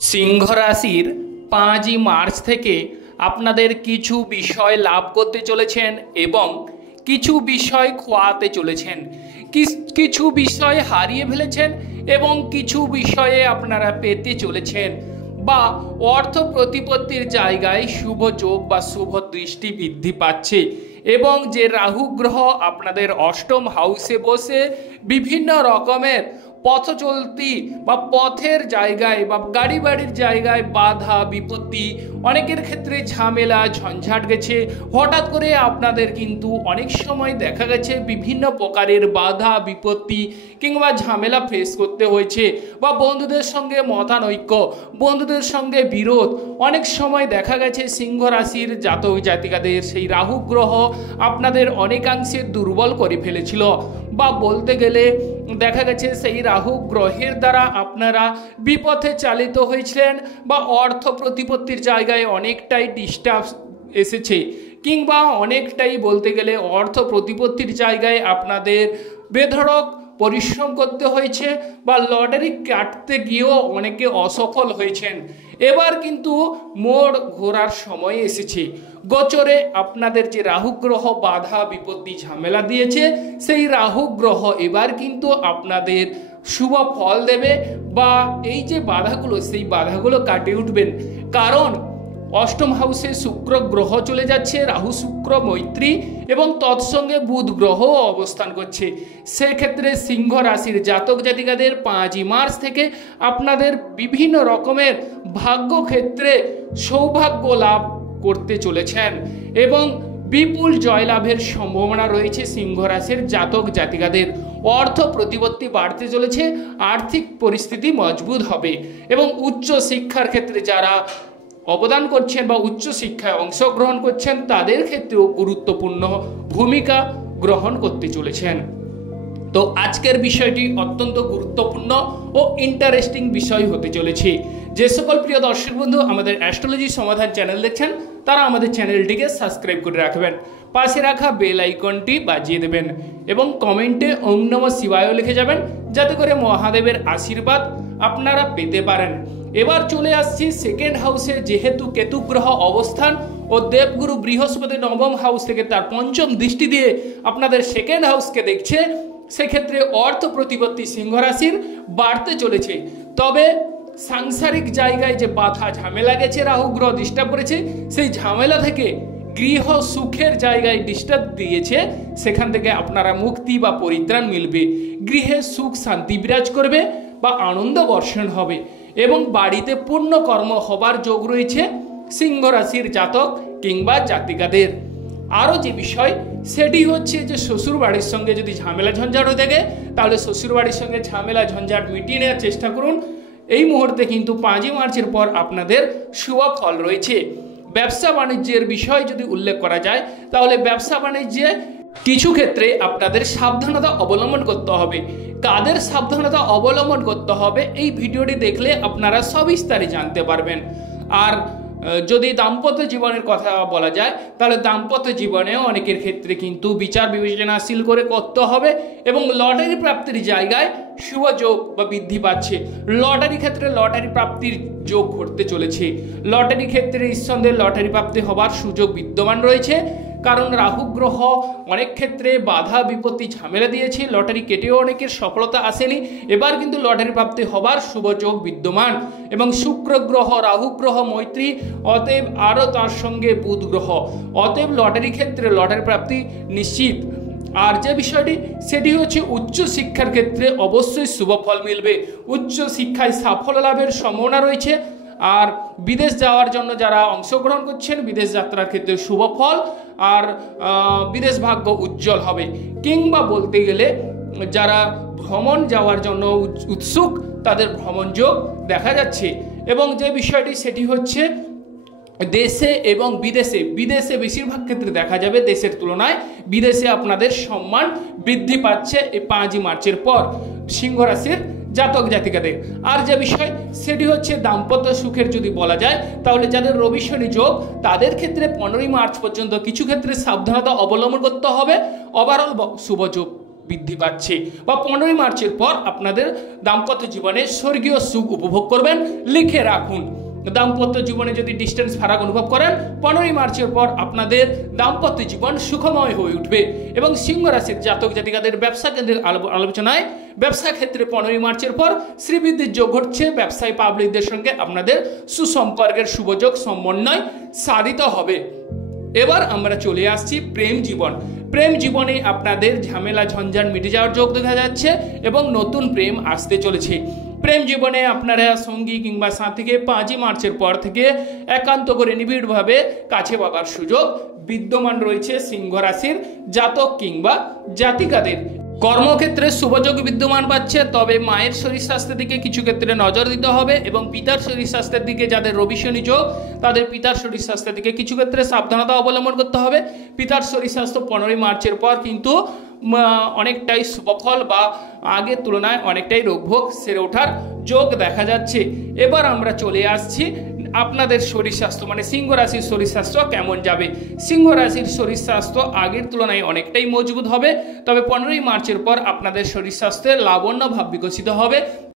সিংহ রাশির 5ই মার্চ থেকে আপনাদের কিছু বিষয় লাভ করতে চলেছেন এবং কিছু বিষয় খোয়াতে চলেছেন। কিছু বিষয় হারিয়ে ফেলেছেন এবং কিছু বিষয়ে আপনারা পেতে চলেছেন বা অর্থ প্রতিপত্তির জায়গায় শুভ যোগ বা শুভ দৃষ্টি বৃদ্ধি পাচ্ছে। এবং যে রাহু গ্রহ আপনাদের অষ্টম হাউসে বসে বিভিন্ন রকমের পথ চলতি বা পথের জায়গায় বা গাড়ি বাড়ির জায়গায় বাধা বিপত্তি, অনেকের ক্ষেত্রে ঝামেলা ঝঞ্ঝাট গেছে। হঠাৎ করে আপনাদের কিন্তু অনেক সময় দেখা গেছে বিভিন্ন প্রকারের বাধা বিপত্তি কিংবা ঝামেলা ফেস করতে হয়েছে বা বন্ধুদের সঙ্গে মতানৈক্য, বন্ধুদের সঙ্গে বিরোধ। অনেক সময় দেখা গেছে সিংহ রাশির জাতক জাতিকাদের সেই রাহু গ্রহ আপনাদের অনেকাংশে দুর্বল করে ফেলেছিল বা বলতে গেলে দেখা গেছে সেই রাহু গ্রহের দ্বারা আপনারা বিপথে চালিত হয়েছিলেন বা অর্থ প্রতিপত্তির জায়গায় অনেকটাই ডিস্টার্ব এসেছে কিংবা অনেকটাই বলতে গেলে অর্থ প্রতিপত্তির জায়গায় আপনাদের বেধড়ক পরিশ্রম করতে হয়েছে বা লটারি কাটতে গিয়েও অনেকে অসফল হয়েছেন। এবার কিন্তু মোড় ঘোরার সময় এসেছে। গোচরে আপনাদের যে রাহু গ্রহ বাধা বিপত্তি ঝামেলা দিয়েছে সেই রাহু গ্রহ এবার কিন্তু আপনাদের শুভ ফল দেবে বা এই যে বাধাগুলো সেই বাধাগুলো কাটিয়ে উঠবেন। কারণ অষ্টম হাউসে শুক্র গ্রহ চলে যাচ্ছে, রাহু শুক্র মৈত্রী এবং তৎসঙ্গে বুধ গ্রহ অবস্থান করছে। সেক্ষেত্রে সিংহ রাশির জাতক জাতিকাদের 5ই মার্চ থেকে আপনাদের বিভিন্ন রকমের ভাগ্য ক্ষেত্রে সৌভাগ্য লাভ করতে চলেছেন এবং বিপুল জয়লাভের সম্ভাবনা রয়েছে। সিংহ রাশির জাতক জাতিকাদের অর্থ প্রতিপত্তি বাড়তে চলেছে, আর্থিক পরিস্থিতি মজবুত হবে এবং উচ্চ শিক্ষার ক্ষেত্রে যারা অবদান করছেন বা উচ্চ শিক্ষায় অংশগ্রহণ করছেন তাদের ক্ষেত্রেও গুরুত্বপূর্ণ ভূমিকা গ্রহণ করতে চলেছেন। তো আজকের বিষয়টি অত্যন্ত গুরুত্বপূর্ণ ও ইন্টারেস্টিং বিষয় হতে চলেছে। যে সকল প্রিয় দর্শক বন্ধু আমাদের অ্যাস্ট্রোলজি সমাধান চ্যানেল দেখছেন তারা আমাদের চ্যানেলটিকে সাবস্ক্রাইব করে রাখবেন, পাশে রাখা বেল আইকনটি বাজিয়ে দেবেন এবং কমেন্টে ওম নমঃ শিবায় লিখে যাবেন যাতে করে মহাদেবের আশীর্বাদ আপনারা পেতে পারেন। এবার চলে আসছি সেকেন্ড হাউসে, যেহেতু কেতু গ্রহ অবস্থান ও দেবগুরু বৃহস্পতি নবম হাউস থেকে তার পঞ্চম দৃষ্টি দিয়ে আপনাদের সেকেন্ড হাউসকে দেখছে, সেক্ষেত্রে অর্থ প্রতিপত্তি সিংহ রাশির বাড়তে চলেছে। তবে সাংসারিক জায়গায় যে বাধা ঝামেলা গেছে, রাহু গ্রহ ডিস্টার্ব করেছে, সেই ঝামেলা থেকে গৃহ সুখের জায়গায় ডিস্টার্ব দিয়েছে, সেখান থেকে আপনারা মুক্তি বা পরিত্রাণ মিলবে। গৃহে সুখ শান্তি বিরাজ করবে বা আনন্দ বর্ষণ হবে এবং বাড়িতে পূর্ণ কর্ম হবার যোগ রয়েছে সিংহ রাশির জাতক কিংবা জাতিকাদের। আরও যে বিষয় সেটি হচ্ছে যে শ্বশুর বাড়ির সঙ্গে যদি ঝামেলা ঝঞ্ঝাট হয়ে থাকে তাহলে শ্বশুর বাড়ির সঙ্গে ঝামেলা ঝঞ্ঝাট মিটিয়ে নেওয়ার চেষ্টা করুন। এই মুহূর্তে কিন্তু 5ই মার্চের পর আপনাদের শুভ ফল রয়েছে। ব্যবসা বাণিজ্যের বিষয় যদি উল্লেখ করা যায় তাহলে ব্যবসা বাণিজ্যে কিছু ক্ষেত্রে আপনাদের সাবধানতা অবলম্বন করতে হবে। কাদের সাবধানতা অবলম্বন করতে হবে এই ভিডিওটি দেখলে আপনারা সবিস্তারে জানতে পারবেন। আর যদি দাম্পত্য জীবনের কথা বলা যায় তাহলে দাম্পত্য জীবনেও অনেকের ক্ষেত্রে কিন্তু বিচার বিবেচনাশীল করে করতে হবে এবং লটারি প্রাপ্তির জায়গায় শুভ যোগ বা বৃদ্ধি পাচ্ছে। লটারি ক্ষেত্রে লটারি প্রাপ্তির যোগ ঘটতে চলেছে। লটারি ক্ষেত্রে নিঃসন্দেহে লটারি প্রাপ্তি হবার সুযোগ বিদ্যমান রয়েছে, কারণ রাহু গ্রহ অনেক ক্ষেত্রে বাধা বিপত্তি ঝামেলা দিয়েছে, লটারি কেটেও অনেকের সফলতা আসেনি। এবার কিন্তু লটারি প্রাপ্তি হবার শুভ যোগ বিদ্যমান এবং শুক্র গ্রহ রাহু গ্রহ মৈত্রী, অতএব আরও তার সঙ্গে বুধ গ্রহ, অতএব লটারি ক্ষেত্রে লটারি প্রাপ্তি নিশ্চিত। আর যে বিষয়টি সেটি হচ্ছে উচ্চ শিক্ষার ক্ষেত্রে অবশ্যই শুভ ফল মিলবে, উচ্চ শিক্ষায় সাফল্য লাভের সম্ভাবনা রয়েছে। আর বিদেশ যাওয়ার জন্য যারা অংশগ্রহণ করছেন বিদেশ যাত্রার ক্ষেত্রে শুভ ফল আর বিদেশ ভাগ্য উজ্জ্বল হবে। কিংবা বলতে গেলে যারা ভ্রমণ যাওয়ার জন্য উৎসুক তাদের ভ্রমণ যোগ দেখা যাচ্ছে। এবং যে বিষয়টি সেটি হচ্ছে দেশে এবং বিদেশে বেশিরভাগ ক্ষেত্রে দেখা যাবে দেশের তুলনায় বিদেশে আপনাদের সম্মান বৃদ্ধি পাচ্ছে এই 5ই মার্চের পর সিংহ রাশির জাতক জাতিকাদের। আর যে বিষয় সেটি হচ্ছে দাম্পত্য সুখের যদি বলা যায় তাহলে যাদের রবি শনি যোগ তাদের ক্ষেত্রে 15ই মার্চ পর্যন্ত কিছু ক্ষেত্রে সাবধানতা অবলম্বন করতে হবে। ওভারঅল শুভ যোগ বৃদ্ধি পাচ্ছে, বা 15ই মার্চের পর আপনাদের দাম্পত্য জীবনে স্বর্গীয় সুখ উপভোগ করবেন। লিখে রাখুন, দাম্পত্য জীবনে যদি ডিস্টেন্স ফারাক অনুভব করেন 15ই মার্চের পর আপনাদের দাম্পত্য জীবন সুখময় হয়ে উঠবে। এবং সিংহ রাশির জাতক জাতিকাদের ব্যবসা কেন্দ্রের আলোচনায় ব্যবসা ক্ষেত্রে 15ই মার্চের পর শ্রীবৃদ্ধির যোগ ঘটছে। ব্যবসায়ী পাবলিকদের সঙ্গে আপনাদের সুসম্পর্কের শুভযোগ সমন্বয় সাধিত হবে। এবার আমরা চলে আসছি প্রেম জীবন। প্রেম জীবনে আপনাদের ঝামেলা ঝঞ্ঝাট মিটে যাওয়ার যোগ দেখা যাচ্ছে এবং নতুন প্রেম আসতে চলেছে। প্রেম জীবনে আপনারা সঙ্গী কিংবা সাথীকে 5ই মার্চের পর থেকে একান্ত করে নিবিড়ভাবে কাছে পাবার সুযোগ বিদ্যমান রয়েছে সিংহ রাশির জাতক কিংবা জাতিকাদের। কর্মক্ষেত্রে শুভযোগ বিদ্যমান পাচ্ছে, তবে মায়ের শরীর স্বাস্থ্যের দিকে কিছু ক্ষেত্রে নজর দিতে হবে এবং পিতার শরীর স্বাস্থ্যের দিকে যাদের রবি শনি যোগ তাদের পিতার শরীর স্বাস্থ্যের দিকে কিছু ক্ষেত্রে সাবধানতা অবলম্বন করতে হবে। পিতার শরীর স্বাস্থ্য 15ই মার্চের পর কিন্তু অনেকটাই সুফল বা আগের তুলনায় অনেকটাই রোগভোগ সেরে ওঠার যোগ দেখা যাচ্ছে। এবার আমরা চলে আসছি আপনাদের শরীর স্বাস্থ্য মানে সিংহ রাশির শরীর স্বাস্থ্য কেমন যাবে। সিংহ রাশির শরীর স্বাস্থ্য আগের তুলনায় অনেকটাই মজবুত হবে, তবে 15ই মার্চের পর আপনাদের শরীর স্বাস্থ্যের লাবণ্য ভাব বিকশিত হবে।